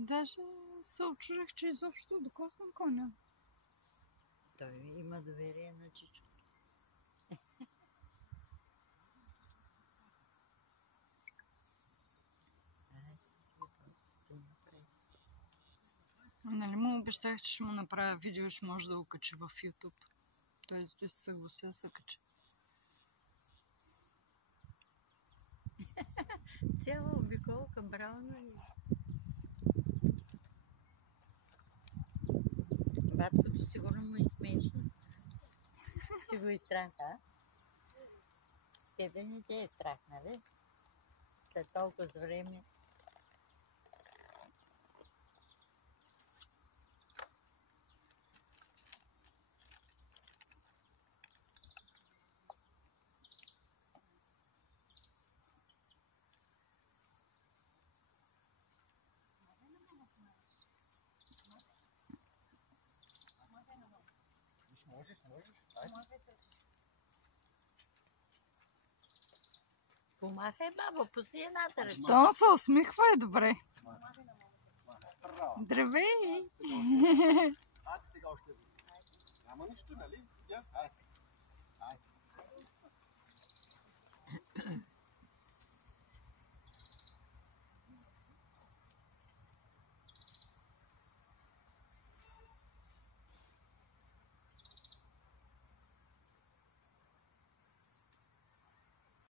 Даже се очудих, че изобщо докоснам коня. Той има доверие на Чичо. Нали му обещах, че ще му направя видео и ще може да го качи в YouTube. Той ще се съглася да се качи. Цяла обиколка, браво на ли? Баткото сигурно му е смешно. Че го изстраха, а? Тебе не те е страх, нали? След толкова време. Помахай, баба, пусни едната ръка. Щом се усмихва е добре. Здравей! Ама нищо, нали?